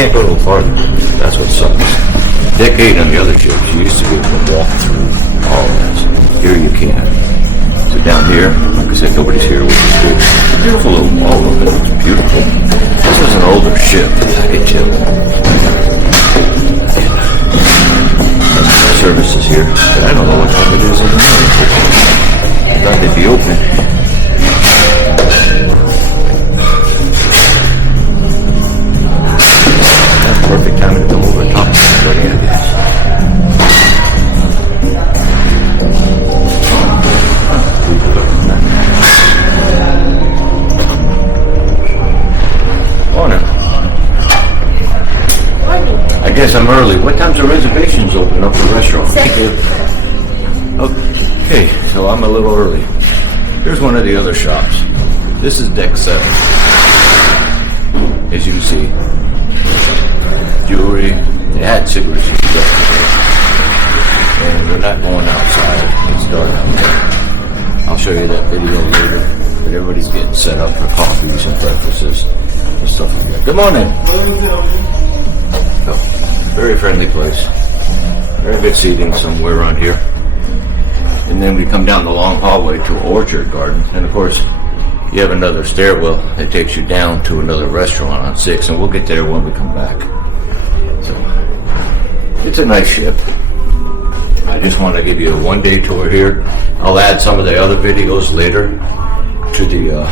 can't go no farther. That's what sucks. Deck 8 on the other ships, you used to be able to walk through all that. Here you can. So down here, like I said, nobody's here, which is good. Beautiful little wall of it. It's beautiful. This is an older ship, I can tell. Customer service is here, but I don't know what time it is in the morning. I thought they'd be open. That's perfect time to come over and talk to somebody, I guess. Morning. I guess I'm early. What time's the reservations open up the restaurant? Okay, so I'm a little early. Here's one of the other shops. This is deck 7. As you can see, jewelry. They had cigarettes yesterday, and we're not going outside. It's dark out there. I'll show you that video later. But everybody's getting set up for coffees and breakfasts and stuff like that. Good morning. Oh, very friendly place. Very good seating somewhere around here. And then we come down the long hallway to Orchard Garden. And of course, you have another stairwell that takes you down to another restaurant on 6. And we'll get there when we come back. So, it's a nice ship. I just want to give you a one-day tour here. I'll add some of the other videos later to the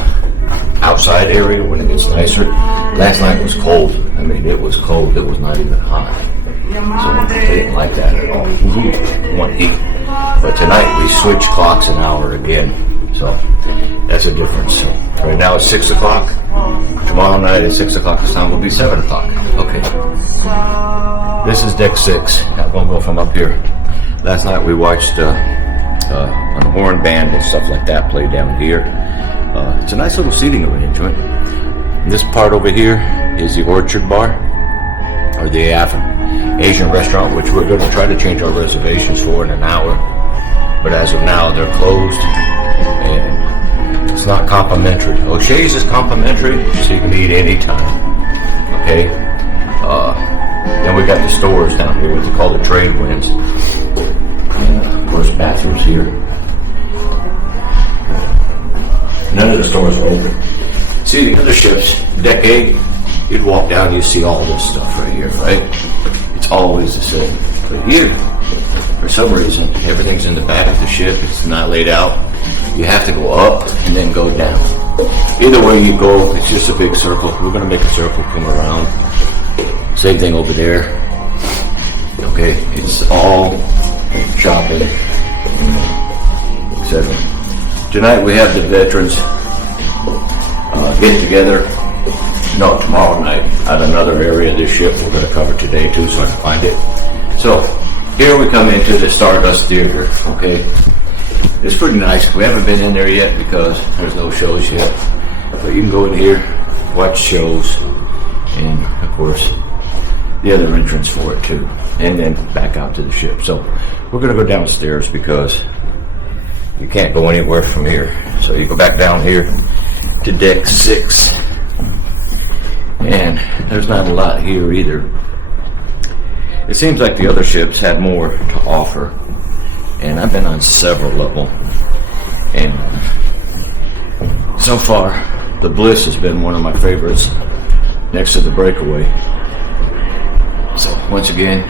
outside area when it gets nicer. Last night was cold. I mean, it was cold. It was not even hot. So I didn't like that at all. I want heat. But tonight we switch clocks an hour again. So that's a difference. So right now it's 6 o'clock. Tomorrow night at 6 o'clock this time will be 7 o'clock. Okay. This is deck 6. I'm going to go from up here. Last night we watched an horn band and stuff like that play down here. It's a nice little seating arrangement. And this part over here is the Orchard Bar, or the Asian restaurant, which we're going to try to change our reservations for in an hour. But as of now, they're closed, and it's not complimentary. O'Shea's is complimentary, so you can eat anytime. Okay? Then we got the stores down here, what they call the trade winds. And of course, bathrooms here. None of the stores are open. See the other ships, deck 8, you'd walk down, you see all this stuff right here, right? It's always the same. But here, for some reason, everything's in the back of the ship. It's not laid out. You have to go up and then go down. Either way you go, it's just a big circle. We're going to make a circle come around. Same thing over there. Okay, it's all shopping, etc. Tonight we have the veterans get together. No, tomorrow night at another area of this ship. We're going to cover today too, so I can find it. So here we come into the Stardust Theater. Okay, it's pretty nice. We haven't been in there yet because there's no shows yet. But you can go in here, watch shows, and of course the other entrance for it too, and then back out to the ship. So we're going to go downstairs because you can't go anywhere from here. So you go back down here to deck 6, and there's not a lot here either. It seems like the other ships had more to offer, and I've been on several of them, and so far the Bliss has been one of my favorites next to the Breakaway. So once again,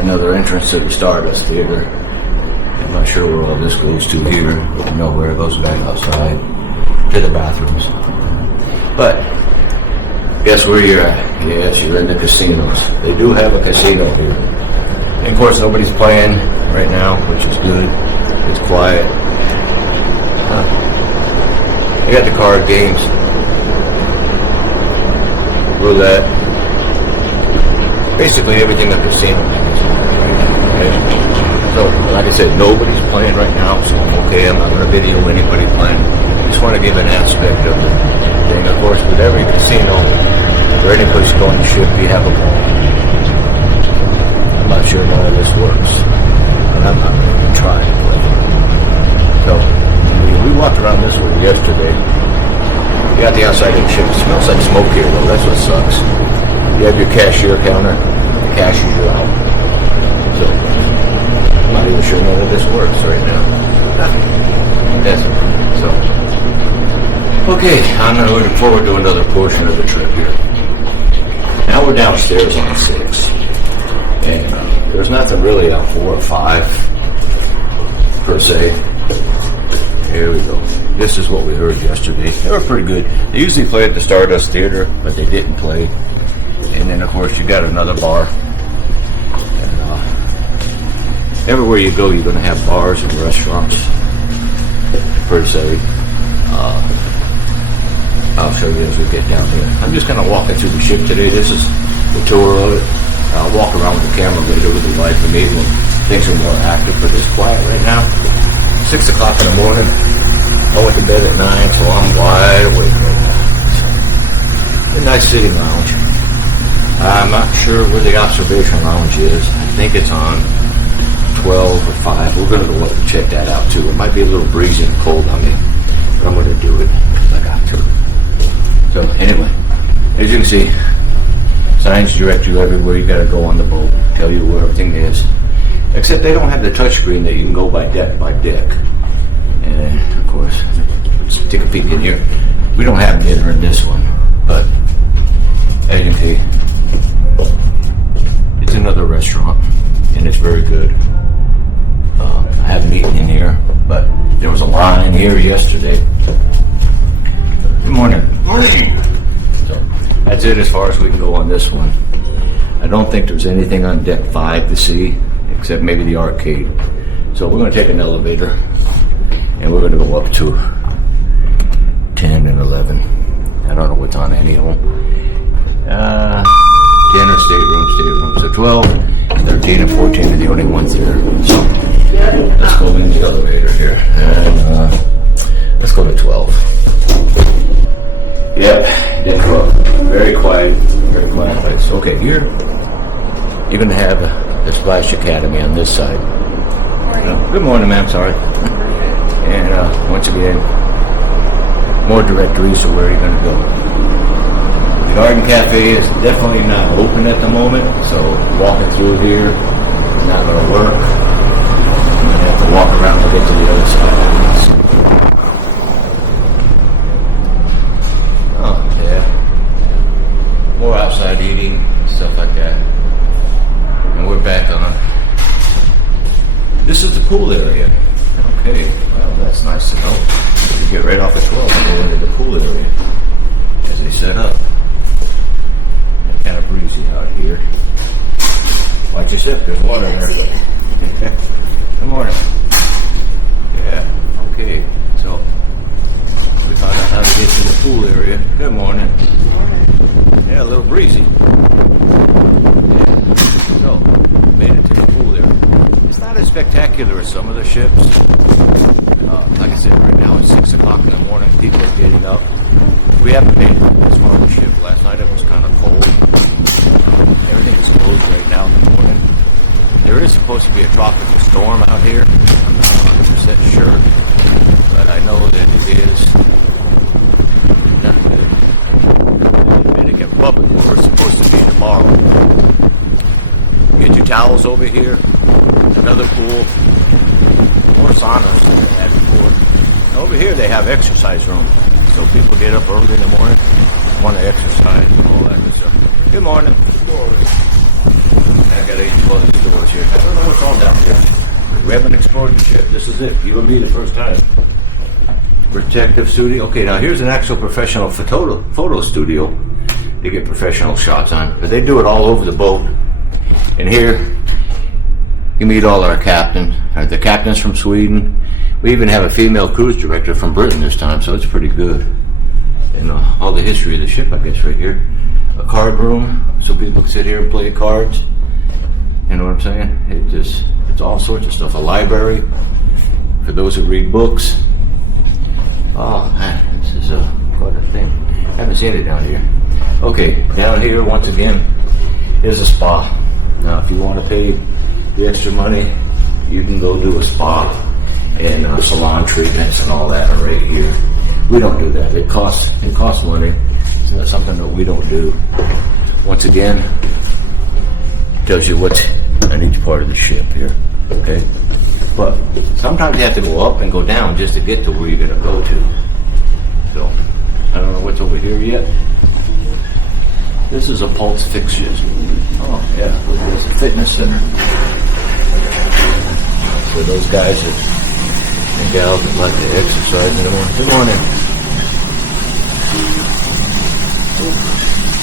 another entrance to the Stardust Theater. I'm not sure where all this goes to here. I know where it goes back outside to the bathrooms. But guess where you're at? Yes, you're in the casinos. They do have a casino here. And of course nobody's playing right now, which is good. It's quiet. They got the card games, roulette, basically everything a casino has. Okay? So, like I said, nobody's playing right now, so I'm okay. I'm not going to video anybody playing. I just want to give an aspect of the thing. Of course, with every casino or any place you go on the ship, you have a ball. I'm not sure if all of this works, but I'm not going to try to play. So, we walked around this way yesterday. You got the outside of the ship. It smells like smoke here, though. That's what sucks. You have your cashier counter, the cashes you out. So, I'm not even sure none of this works right now. Nothing. That's it. So, okay, I'm looking forward to another portion of the trip here. Now we're downstairs on 6. And there's nothing really on 4 or 5, per se. Here we go. This is what we heard yesterday. They were pretty good. They usually play at the Stardust Theater, but they didn't play. And then, of course, you got another bar. And everywhere you go, you're going to have bars and restaurants, per se. I'll show you as we get down here. I'm just kind of walking through the ship today. This is the tour of it. I'll walk around with the camera later with the light for me when things are more active, but it's quiet right now. 6 o'clock in the morning. I went to bed at 9, so I'm wide awake right now. A nice sitting lounge. I'm not sure where the observation lounge is. I think it's on 12 or 5. We're going to go up and check that out too. It might be a little breezy and cold on me, but I'm going to do it because I got to. So anyway, as you can see, signs direct you everywhere. You got to go on the boat, tell you where everything is. Except they don't have the touchscreen that you can go by deck by deck. And of course, let's take a peek in here. We don't have dinner in this one, but as you can see, it's another restaurant, and it's very good. I haven't eaten in here, but there was a line here yesterday. Good morning. Morning. So that's it as far as we can go on this one. I don't think there's anything on deck 5 to see, except maybe the arcade. So we're going to take an elevator, and we're going to go up to 10 and 11. I don't know what's on any of them. 10 are staterooms. So 12, 13, and 14 are the only ones there. So let's go in the elevator here. And let's go to 12. Yep, didn't go up. Very quiet place. Okay, here you're going to have the Splash Academy on this side. Good morning, ma'am. Sorry. And once again, more directories of where you're going to go. The Garden Cafe is definitely not open at the moment, so walking through here is not going to work. I'm going to have to walk around to get to the other side. Oh, yeah. More outside eating, stuff like that. And we're back on. This is the pool area. Okay, well, that's nice to know. You get right off the 12 and go into the pool area as they set up. It's kind of breezy out here. Watch your sip, there's water there. Good morning. Yeah, okay, so we found out how to get to the pool area. Good morning. Good morning. Yeah, a little breezy. Yeah. So, made it to the pool area. It's not as spectacular as some of the ships. Like I said, right now it's 6 o'clock in the morning. People are getting up. We haven't made it as far as the ship. Last night it was kind of cold. Everything is closed right now in the morning. There is supposed to be a tropical storm out here. I'm not 100% sure, but I know that it is. The Dominican Republic, where we're supposed to be tomorrow. Get your towels over here. Another pool. More saunas than they had before. Over here they have exercise rooms. So people get up early in the morning, want to exercise and all that good stuff. Good morning. Good morning. I got to close the doors here. I don't know what's all down here. We haven't explored the ship. This is it. You and me the first time. Protective studio. Okay, now here's an actual professional photo studio to get professional shots on. But they do it all over the boat. And here you meet all our captains. The captain's from Sweden. We even have a female cruise director from Britain this time, so it's pretty good. And all the history of the ship, I guess, right here. A card room, so people can sit here and play cards. You know what I'm saying? It's all sorts of stuff. A library for those who read books. Oh man, this is quite a thing. I haven't seen it down here. Okay, down here once again is a spa. Now, if you want to pay the extra money, you can go do a spa and salon treatments and all that are right here. We don't do that. It costs money. It's not something that we don't do. once again, tells you what's on each part of the ship here, okay? But sometimes you have to go up and go down just to get to where you're gonna go to. So, I don't know what's over here yet. This is a pulse fixtures. Oh yeah, it's a fitness center. For those guys and gals that like to exercise in the morning. Good morning.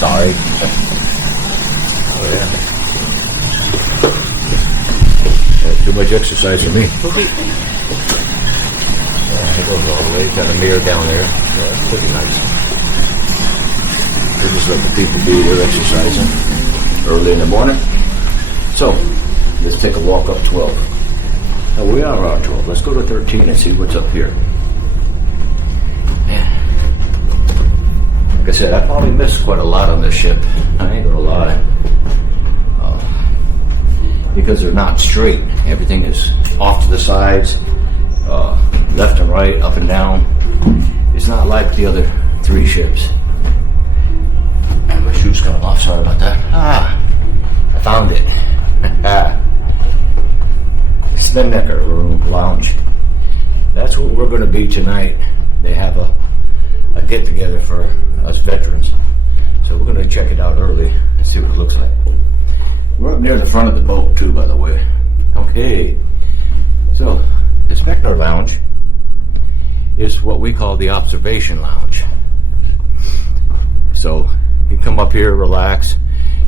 Sorry. Oh yeah. Too much exercise for me. Yeah, it goes all the way. Got a mirror down there. Yeah, it's pretty nice. We just let the people be there exercising early in the morning. So, let's take a walk up 12. Now we are on 12. Let's go to 13 and see what's up here. Man. Like I said, I probably missed quite a lot on this ship. I ain't gonna lie. Because they're not straight. Everything is off to the sides, left and right, up and down. It's not like the other 3 ships. My shoe's coming off, sorry about that. I found it. It's the Necker Room Lounge. That's what we're going to be tonight. They have a get-together for us veterans. So we're going to check it out early and see what it looks like. We're up near the front of the boat too, by the way. Okay. So, the Spectre Lounge is what we call the observation lounge. So, you come up here, relax,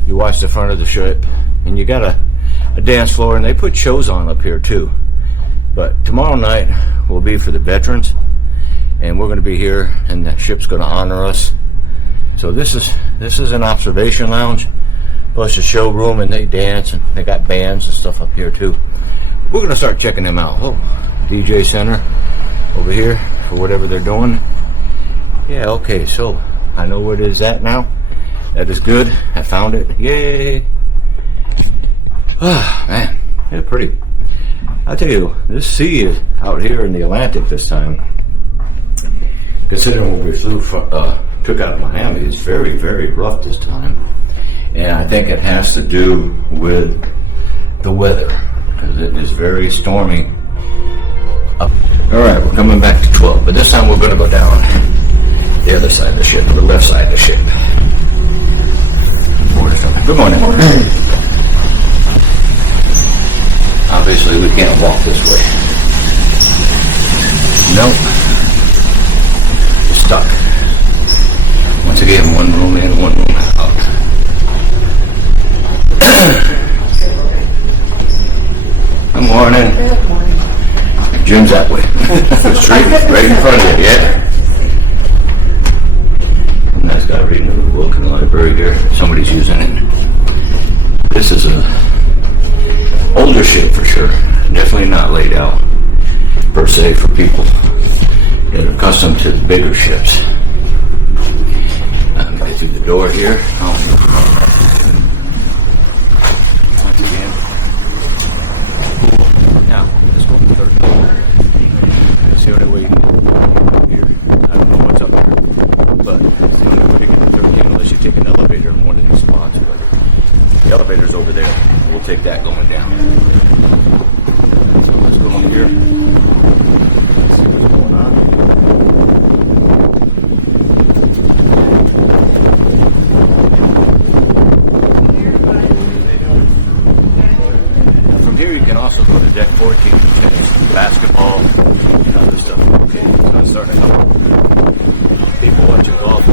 you watch the front of the ship, and you got a dance floor, and they put shows on up here too. But tomorrow night will be for the veterans, and we're going to be here, and the ship's going to honor us. So this is an observation lounge, plus a showroom, and they dance, and they got bands and stuff up here too. We're going to start checking them out. Oh, DJ Center over here for whatever they're doing. Yeah, okay, so I know where it is at now. That is good. I found it. Yay! Ah, man, yeah, pretty. I'll tell you, this sea is out here in the Atlantic this time. Considering what we took out of Miami, it's very, very rough this time. And I think it has to do with the weather, because it is very stormy. All right, we're coming back to 12, but this time we're going to go down the other side of the ship, the left side of the ship. Good morning. Obviously, we can't walk this way. Nope. We're stuck. Once again, one room in, one room out. Good morning. Good morning. Jim's that way. Straight right in front of you, yeah. Nice guy reading a book in the library here. Somebody's using it. This is a older ship for sure. Definitely not laid out per se for people that are accustomed to the bigger ships. I'm going through the door here. Once again. Cool. Now, let's go to 13. That's the only way you can get up here. I don't know what's up here, but it's the only way to get to 13 unless you take an elevator in one of these spots. But the elevator's over there. We'll take that going down. So let's go in here. Let's see what's going on. Now from here you can also go to deck 14 for tennis, basketball, and other stuff. Okay, so I'm starting to help people watching golf.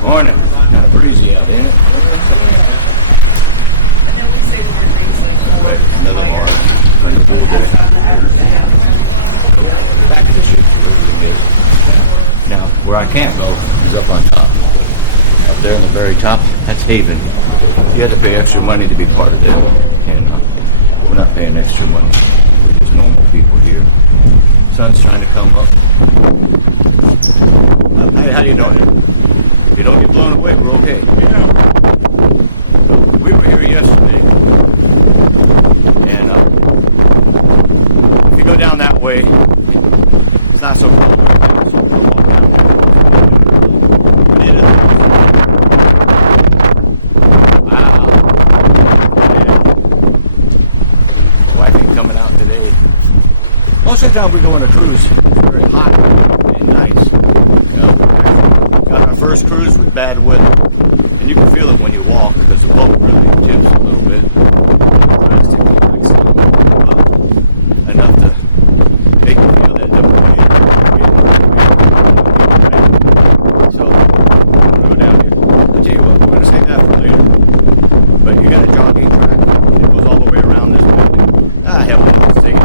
Morning. Kind of breezy out, ain't it? Right, another bar on the pool deck. Back of the ship. Now, where I can't go is up on top. Up there in the very top, that's Haven. You have to pay extra money to be part of them. And we're not paying extra money. We're just normal people here. Sun's trying to come up. Hey, how you doing? If you don't get blown away, we're okay. Yeah. So we were here yesterday, and if you go down that way, it's not so cold right now. It's coming out today. Most of the time we go on a cruise, it's very hot and nice. You know, got our first cruise with bad weather. And you can feel it when you walk because the boat really tips a little bit. Enough to make you feel that double wave. So, I'm going to go down here. I'll tell you what, we're going to save that for later. But you got a jogging track. It goes all the way around this building. Hell, let's take it.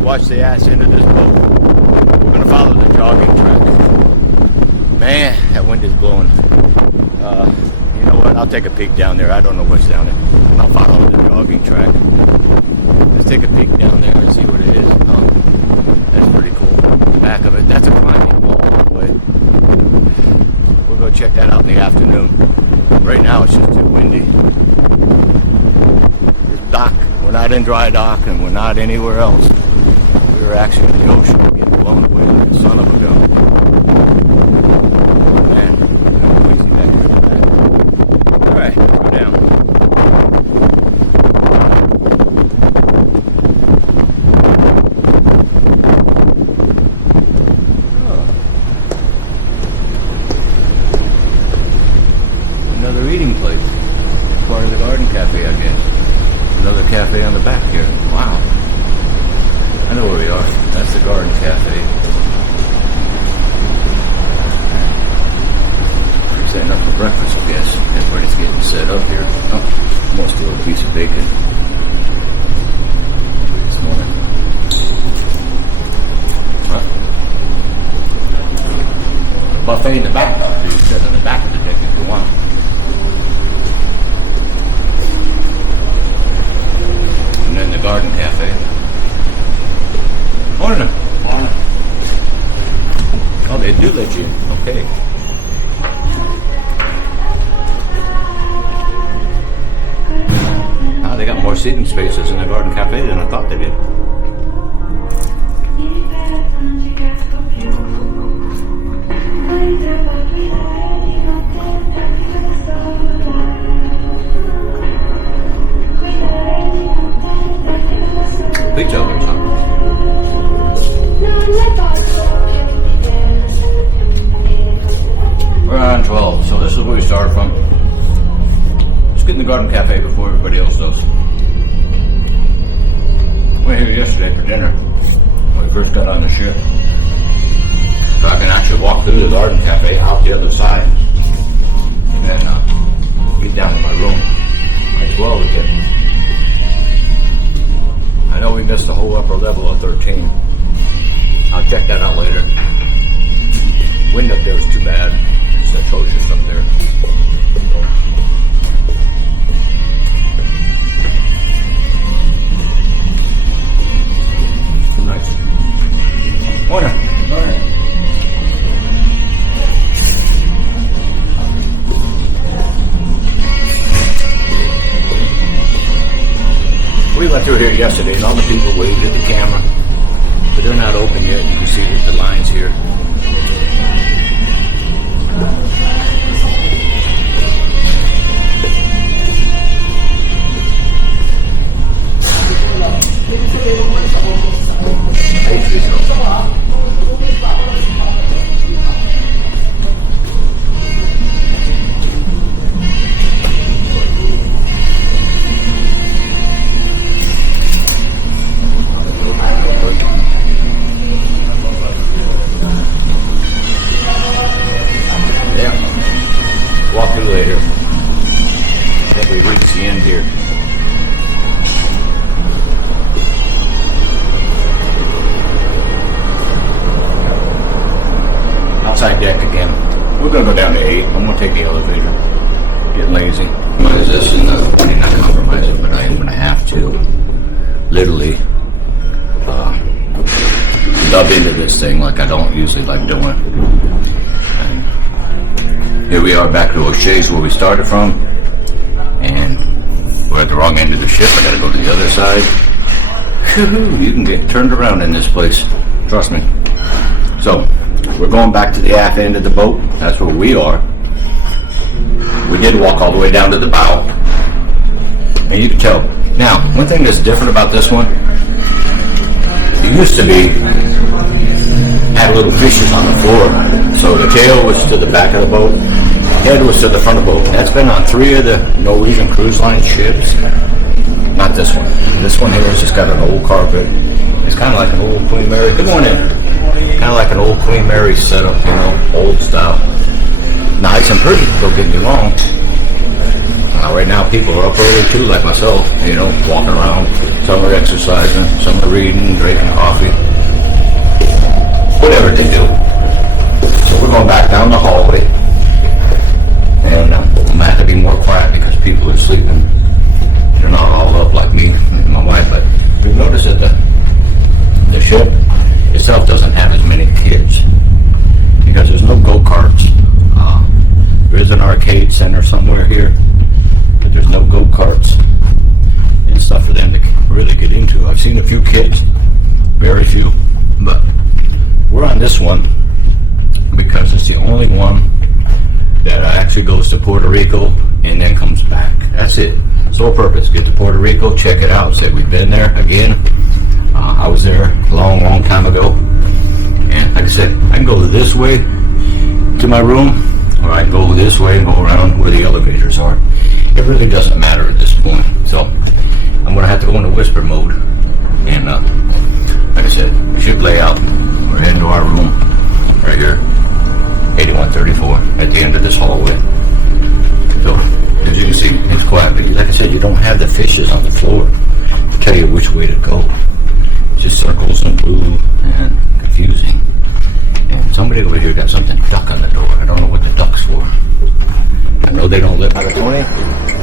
Watch the ass end of this boat. We're going to follow the jogging track. Man, that wind is blowing. You know what? I'll take a peek down there. I don't know what's down there. I'll follow the jogging track. Let's take a peek down there and see what it is. Oh, that's pretty cool. Back of it. That's a climbing wall, by the way. We'll go check that out in the afternoon. Right now it's just too windy. This dock. We're not in dry dock and we're not anywhere else. We're actually in the ocean getting blown away like the son of a gun. Man, crazy back here in the back. Alright, go down. Oh. Another eating place. Part of the garden cafe, I guess. Another cafe on the back here. Wow. I know where we are. That's the garden cafe. Setting up for breakfast, I guess. Everybody's getting set up here. Oh, almost a little piece of bacon. This morning. Huh? The buffet in the back. You sit in the back of the deck if you want. And then the garden cafe. Morning. Morning. Oh, they do let you in. Okay. Ah, they got more seating spaces in the garden cafe than I thought they did. Pizza ovens, huh? We're on 12, so this is where we started from. Let's get in the garden cafe before everybody else does. We were here yesterday for dinner when we first got on the ship. So I can actually walk through the garden cafe out the other side and then get down to my room. Might as well we get. I know we missed the whole upper level of 13. I'll check that out later. Wind up there is too bad. It's atrocious up there. So went through here yesterday, and all the people waved at the camera, but they're not open yet. You can see that the lines here. Walk through later. I think we reached the end here. Outside deck again. We're gonna go down to 8. I'm gonna take the elevator. Getting lazy. Compromise this and not compromise it, but I am gonna have to literally dub into this thing like I don't usually like doing. Here we are back to O'Shea's where we started from, and we're at the wrong end of the ship. I gotta go to the other side. You can get turned around in this place, trust me. So, we're going back to the aft end of the boat. That's where we are. We did walk all the way down to the bow, and you can tell. Now, one thing that's different about this one, it used to be, had little fishes on the floor. So the tail was to the back of the boat, head was to the front of the boat. That's been on 3 of the Norwegian Cruise Line ships. Not this one. This one here has just got an old carpet. It's kind of like an old Queen Mary. Good morning. Kind of like an old Queen Mary setup, you know, old style. Nice and pretty, don't get me wrong. Right now people are up early too, like myself, you know, walking around. Some are exercising, some are reading, drinking coffee. Whatever they do. So we're going back down the hallway, and I'm gonna have to be more quiet because people are sleeping. They're not all up like me and my wife. But you'll notice that the ship itself doesn't have as many kids because there's no go-karts. There is an arcade center somewhere here, but there's no go-karts and stuff for them to really get into. I've seen a few kids, very few, but we're on this one because it's the only one that actually goes to Puerto Rico and then comes back. That's it. Sole purpose. Get to Puerto Rico, check it out. Say we've been there again. I was there a long, long time ago. And like I said, I can go this way to my room, or I can go this way and go around where the elevators are. It really doesn't matter at this point. So I'm going to have to go into whisper mode. And like I said, ship layout. We're heading to our room right here, 8134, at the end of this hallway. So, as you can see, it's quiet. But like I said, you don't have the fishes on the floor to tell you which way to go. It's just circles and blue and confusing. And somebody over here got something stuck on the door. I don't know what the duck's for. I know they don't live out of 20.